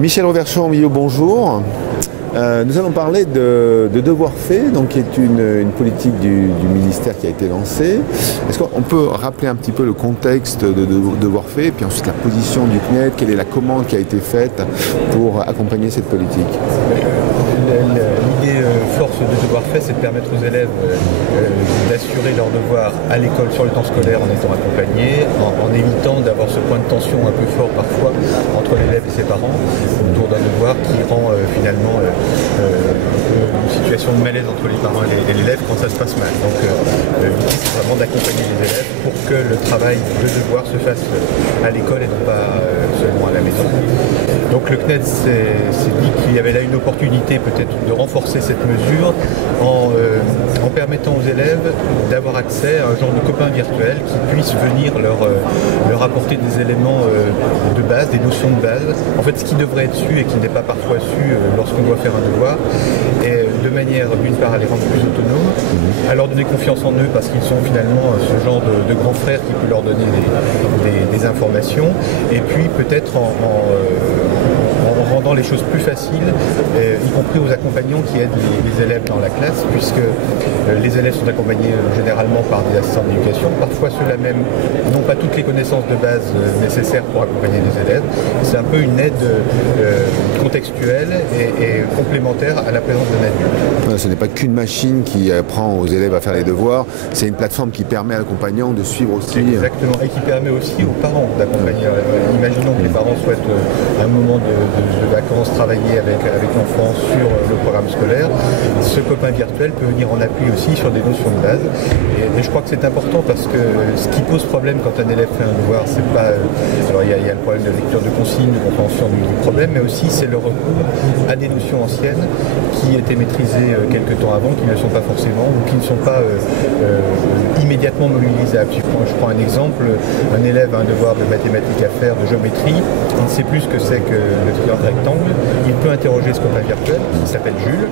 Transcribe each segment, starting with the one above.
Michel Reverchon-Millot, bonjour. Nous allons parler de Devoirs faits, donc qui est une politique du ministère qui a été lancée. Est-ce qu'on peut rappeler un petit peu le contexte de Devoirs faits, et puis ensuite la position du CNED, quelle est la commande qui a été faite pour accompagner cette politique? L'idée force de Devoirs faits, c'est de permettre aux élèves d'assurer leurs devoirs à l'école sur le temps scolaire en étant accompagnés, en évitant d'avoir ce point de tension un peu fort parfois entre l'élève et ses parents autour d'un devoir qui rend finalement une situation de malaise entre les parents et l'élève quand ça se passe mal. Donc l'idée c'est vraiment d'accompagner les élèves pour que le travail de devoir se fasse à l'école et non pas seulement à la maison. Donc le CNED s'est dit qu'il y avait là une opportunité peut-être de renforcer cette mesure en permettant aux élèves d'avoir accès à un genre de copain virtuel qui puisse venir leur apporter des éléments de base, des notions de base. En fait, ce qui devrait être su et qui n'est pas parfois su lorsqu'on doit faire un devoir, et de manière d'une part à les rendre plus autonomes, à leur donner confiance en eux parce qu'ils sont finalement ce genre de grand frère qui peut leur donner des informations, et puis peut-être en rendant les choses plus faciles, y compris aux accompagnants qui aident les élèves dans la classe, puisque les élèves sont accompagnés généralement par des assistants d'éducation. Parfois ceux-là même n'ont pas toutes les connaissances de base nécessaires pour accompagner les élèves. C'est un peu une aide contextuelle et complémentaire à la présence d'un adulte. Ce n'est pas qu'une machine qui apprend aux élèves à faire les devoirs, c'est une plateforme qui permet à l'accompagnant de suivre aussi. Exactement, et qui permet aussi aux parents d'accompagner. Imaginons que les parents souhaitent un moment de vacances travailler avec l'enfant sur le programme scolaire. Ce copain virtuel peut venir en appui aussi sur des notions de base. Et je crois que c'est important parce que ce qui pose problème quand un élève fait un devoir, c'est pas... alors il y a le problème de lecture de consignes, de compréhension du problème, mais aussi c'est le recours à des notions anciennes qui étaient maîtrisées quelques temps avant, qui ne le sont pas forcément, ou qui ne sont pas immédiatement mobilisables. Je prends un exemple, un élève a un devoir de mathématiques à faire, de géométrie, il ne sait plus ce que c'est que le triangle rectangle, il peut interroger ce copain virtuel, qui s'appelle Jules,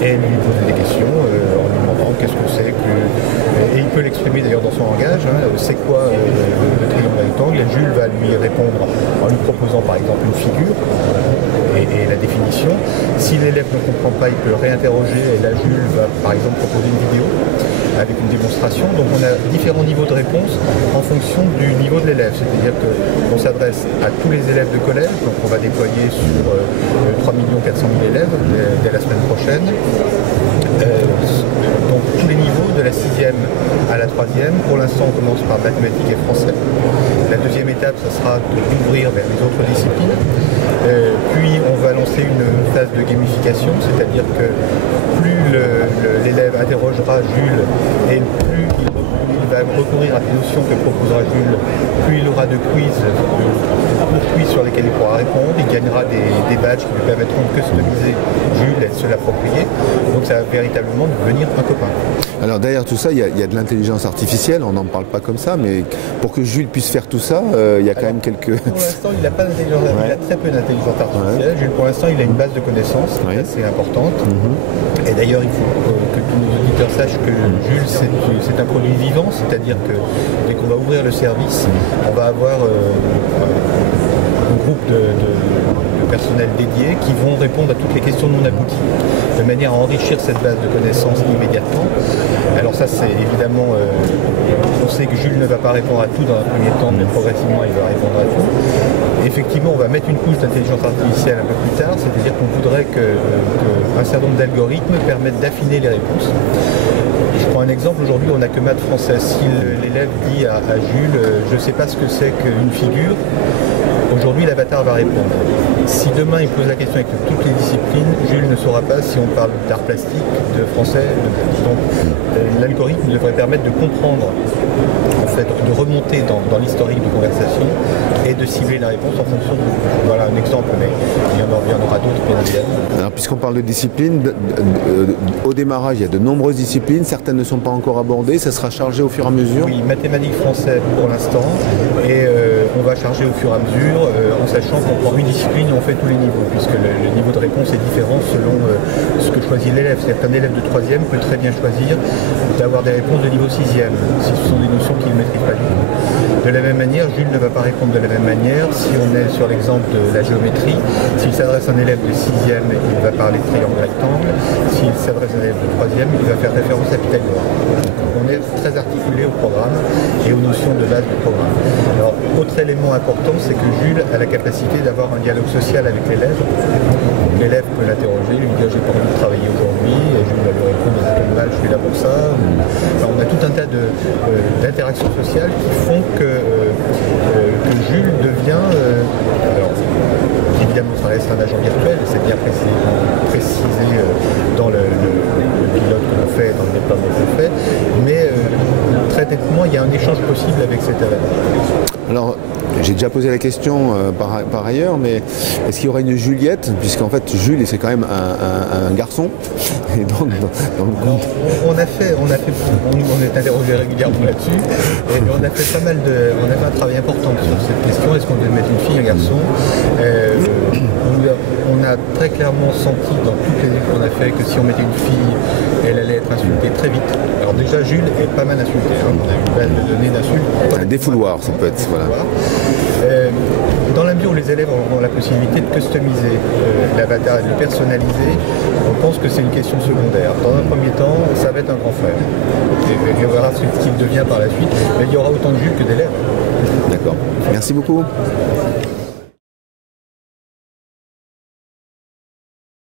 et lui poser des questions en lui demandant qu'est-ce que c'est que... Et il peut l'exprimer d'ailleurs dans son langage, c'est quoi le triangle rectangle, et Jules va lui répondre en lui proposant par exemple une figure, et la définition. Si l'élève ne comprend pas, il peut réinterroger, et là Jules va par exemple proposer une vidéo avec une démonstration. Donc on a différents niveaux de réponse en fonction du niveau de l'élève. C'est-à-dire qu'on s'adresse à tous les élèves de collège, donc on va déployer sur 3 400 000 élèves dès la semaine prochaine. Donc tous les niveaux, de la 6e à la 3e. Pour l'instant on commence par mathématiques et français. La deuxième étape, ça sera d'ouvrir vers les autres disciplines. Puis on va lancer une phase de gamification, c'est-à-dire que plus l'élève interrogera Jules et plus il va recourir à des notions que proposera Jules, plus il aura de quiz, sur lesquels il pourra répondre, il gagnera des badges qui lui permettront de customiser Jules et de se l'approprier. Donc ça va véritablement devenir un copain. Alors derrière tout ça, il y a de l'intelligence artificielle, on n'en parle pas comme ça, mais pour que Jules puisse faire tout ça, il y a quand même quelques... Pour l'instant, il n'a pas d'intelligence artificielle, il a très peu d'intelligence artificielle. Jules, pour l'instant, il a une base de connaissances assez importante. Et d'ailleurs, il faut que tous nos auditeurs sachent que Jules, c'est un produit vivant, c'est-à-dire que dès qu'on va ouvrir le service, on va avoir un groupe de personnel dédié qui vont répondre à toutes les questions non abouties, de manière à enrichir cette base de connaissances immédiatement. Alors ça, c'est évidemment, on sait que Jules ne va pas répondre à tout dans un premier temps, mais progressivement, il va répondre à tout. Effectivement, on va mettre une couche d'intelligence artificielle un peu plus tard, c'est-à-dire qu'on voudrait qu'un certain nombre d'algorithmes permettent d'affiner les réponses. Je prends un exemple, aujourd'hui on n'a que maths français. Si l'élève dit à Jules, je ne sais pas ce que c'est qu'une figure, aujourd'hui l'avatar va répondre. Si demain il pose la question avec toutes les disciplines, Jules ne saura pas si on parle d'art plastique, de français. Donc l'algorithme devrait permettre de comprendre, en fait, de remonter dans l'historique de conversation et de cibler la réponse en fonction de... Voilà un exemple, mais il y en aura d'autres bien évidemment. Alors puisqu'on parle de disciplines, au démarrage il y a de nombreuses disciplines, certaines ne sont pas encore abordées, ça sera chargé au fur et à mesure? Oui, mathématiques, français pour l'instant, et on va charger au fur et à mesure, en sachant qu'on prend une discipline et on fait tous les niveaux, puisque le niveau de réponse est différent selon ce que choisit l'élève. C'est-à-dire qu'un élève de 3e peut très bien choisir d'avoir des réponses de niveau 6e, si ce sont des notions qu'il ne maîtrise pas du tout. De la même manière, Jules ne va pas répondre de la même manière. Si on est sur l'exemple de la géométrie, s'il s'adresse à un élève de 6e, il va parler de triangle rectangle. S'il s'adresse à un élève de 3e, il va faire référence à Pythagore. On est très articulé au programme et aux notions de base du programme. Alors, autre élément important, c'est que Jules a la capacité d'avoir un dialogue social avec l'élève. L'élève peut l'interroger, lui dire j'ai pas envie de travailler aujourd'hui, et Jules va lui répondre mal, je suis là pour ça. Enfin, on a tout un tas d'interactions sociales qui font que Jules devient, alors évidemment ça reste un agent virtuel, c'est bien précisé dans le pilote que l'on fait, dans le déploiement que l'on fait, mais très nettement il y a un échange possible avec cet élève. Alors, j'ai déjà posé la question par ailleurs, mais est-ce qu'il y aurait une Juliette, puisqu'en fait Jules c'est quand même un garçon, et donc dans le compte... on est interrogé régulièrement là-dessus, et on a fait pas mal on a fait un travail important sur cette question, est-ce qu'on devait mettre une fille, un garçon? On a très clairement senti dans toutes les études qu'on a fait que si on mettait une fille, elle allait être insultée très vite. Alors déjà Jules est pas mal insulté, hein. On a une base de données d'insultes. Un défouloir, ça peut être, voilà. Dans la mesure où les élèves auront la possibilité de customiser l'avatar et de le personnaliser, on pense que c'est une question secondaire. Dans un premier temps, ça va être un grand frère. Et on verra ce qu'il devient par la suite, mais il y aura autant de Jules que d'élèves. D'accord. Merci beaucoup.